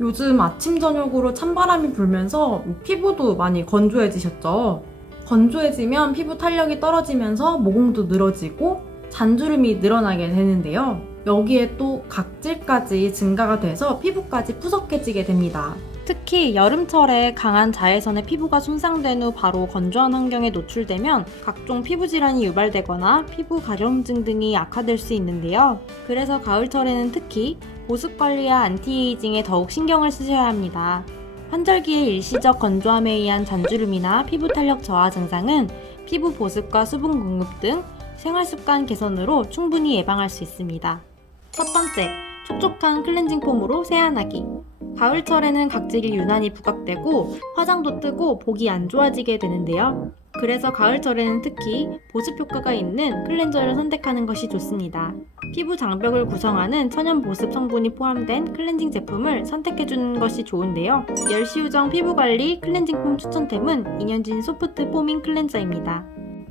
요즘 아침 저녁으로 찬바람이 불면서 피부도 많이 건조해지셨죠? 건조해지면 피부 탄력이 떨어지면서 모공도 늘어지고 잔주름이 늘어나게 되는데요. 여기에 또 각질까지 증가가 돼서 피부까지 푸석해지게 됩니다. 특히 여름철에 강한 자외선에 피부가 손상된 후 바로 건조한 환경에 노출되면 각종 피부 질환이 유발되거나 피부 가려움증 등이 악화될 수 있는데요. 그래서 가을철에는 특히 보습 관리와 안티에이징에 더욱 신경을 쓰셔야 합니다. 환절기의 일시적 건조함에 의한 잔주름이나 피부 탄력 저하 증상은 피부 보습과 수분 공급 등 생활습관 개선으로 충분히 예방할 수 있습니다. 첫 번째, 촉촉한 클렌징 폼으로 세안하기. 가을철에는 각질이 유난히 부각되고 화장도 뜨고 보기 안 좋아지게 되는데요. 그래서 가을철에는 특히 보습 효과가 있는 클렌저를 선택하는 것이 좋습니다. 피부 장벽을 구성하는 천연 보습 성분이 포함된 클렌징 제품을 선택해주는 것이 좋은데요. 열시우정 피부관리 클렌징 폼 추천템은 인연진 소프트 포밍 클렌저입니다.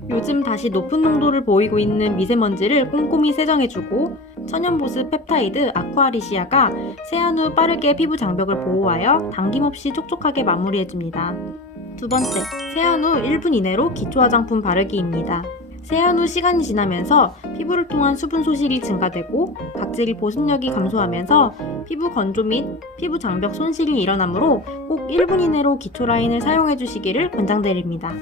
요즘 다시 높은 농도를 보이고 있는 미세먼지를 꼼꼼히 세정해주고 천연 보습 펩타이드 아쿠아리시아가 세안 후 빠르게 피부 장벽을 보호하여 당김없이 촉촉하게 마무리해줍니다. 두 번째, 세안 후 1분 이내로 기초 화장품 바르기입니다. 세안 후 시간이 지나면서 피부를 통한 수분 소실이 증가되고 각질 보습력이 감소하면서 피부 건조 및 피부 장벽 손실이 일어나므로 꼭 1분 이내로 기초 라인을 사용해 주시기를 권장드립니다.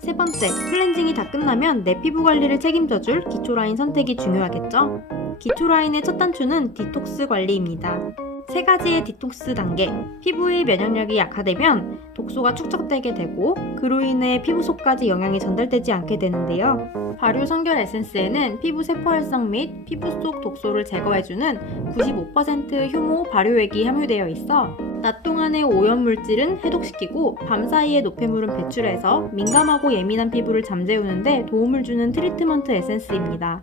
세 번째, 클렌징이 다 끝나면 내 피부 관리를 책임져줄 기초 라인 선택이 중요하겠죠? 기초 라인의 첫 단추는 디톡스 관리입니다. 세 가지의 디톡스 단계, 피부의 면역력이 약화되면 독소가 축적되게 되고 그로 인해 피부 속까지 영양이 전달되지 않게 되는데요. 발효 성결 에센스에는 피부 세포 활성 및 피부 속 독소를 제거해주는 95% 효모 발효액이 함유되어 있어 낮 동안의 오염물질은 해독시키고 밤 사이에 노폐물은 배출해서 민감하고 예민한 피부를 잠재우는데 도움을 주는 트리트먼트 에센스입니다.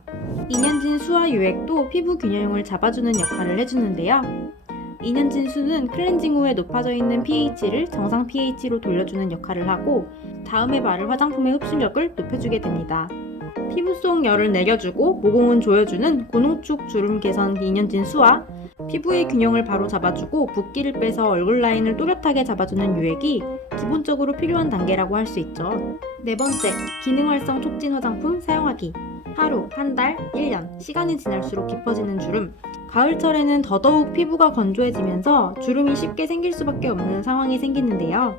인연진 수와 유액도 피부 균형을 잡아주는 역할을 해주는데요. 인연진 수는 클렌징 후에 높아져 있는 pH를 정상 pH로 돌려주는 역할을 하고 다음에 바를 화장품의 흡수력을 높여주게 됩니다. 피부 속 열을 내려주고 모공은 조여주는 고농축 주름 개선 인연진 수와 피부의 균형을 바로 잡아주고 붓기를 빼서 얼굴 라인을 또렷하게 잡아주는 유액이 기본적으로 필요한 단계라고 할 수 있죠. 네 번째, 기능 활성 촉진 화장품 사용하기. 하루, 한 달, 1년, 시간이 지날수록 깊어지는 주름. 가을철에는 더더욱 피부가 건조해지면서 주름이 쉽게 생길 수밖에 없는 상황이 생기는데요.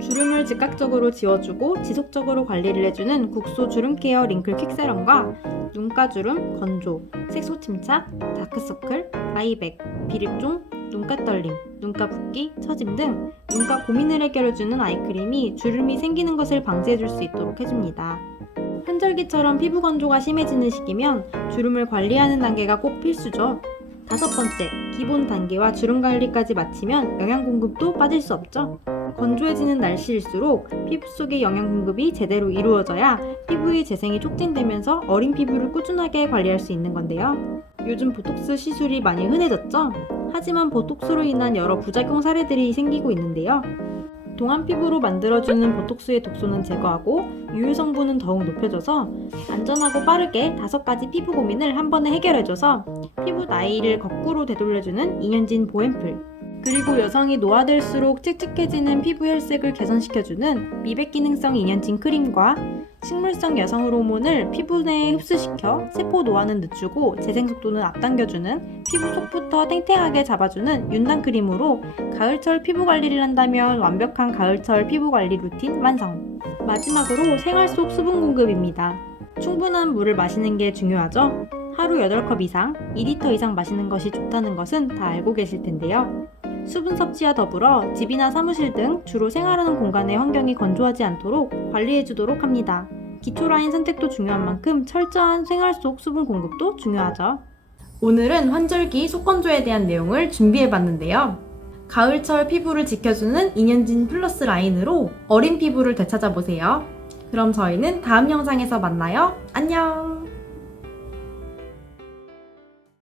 주름을 즉각적으로 지워주고 지속적으로 관리를 해주는 국소 주름 케어 링클 퀵세럼과 눈가주름, 건조, 색소 침착, 다크서클, 아이백, 비립종, 눈가 떨림, 눈가 붓기, 처짐 등 눈가 고민을 해결해주는 아이크림이 주름이 생기는 것을 방지해줄 수 있도록 해줍니다. 환절기처럼 피부 건조가 심해지는 시기면 주름을 관리하는 단계가 꼭 필수죠. 다섯 번째, 기본 단계와 주름 관리까지 마치면 영양 공급도 빠질 수 없죠. 건조해지는 날씨일수록 피부 속의 영양 공급이 제대로 이루어져야 피부의 재생이 촉진되면서 어린 피부를 꾸준하게 관리할 수 있는 건데요. 요즘 보톡스 시술이 많이 흔해졌죠? 하지만 보톡스로 인한 여러 부작용 사례들이 생기고 있는데요. 동안 피부로 만들어주는 보톡스의 독소는 제거하고 유효 성분은 더욱 높여줘서 안전하고 빠르게 5가지 피부 고민을 한 번에 해결해줘서 피부 나이를 거꾸로 되돌려주는 인연진 보앰플, 그리고 여성이 노화될수록 칙칙해지는 피부 혈색을 개선시켜주는 미백 기능성 인연진 크림과 식물성 여성 호르몬을 피부 내에 흡수시켜 세포 노화는 늦추고 재생 속도는 앞당겨주는 피부 속부터 탱탱하게 잡아주는 윤단 크림으로 가을철 피부 관리를 한다면 완벽한 가을철 피부 관리 루틴 완성! 마지막으로 생활 속 수분 공급입니다. 충분한 물을 마시는 게 중요하죠? 하루 8컵 이상, 2리터 이상 마시는 것이 좋다는 것은 다 알고 계실 텐데요. 수분 섭취와 더불어 집이나 사무실 등 주로 생활하는 공간의 환경이 건조하지 않도록 관리해주도록 합니다. 기초 라인 선택도 중요한 만큼 철저한 생활 속 수분 공급도 중요하죠. 오늘은 환절기 속건조에 대한 내용을 준비해봤는데요. 가을철 피부를 지켜주는 인연진 플러스 라인으로 어린 피부를 되찾아보세요. 그럼 저희는 다음 영상에서 만나요. 안녕!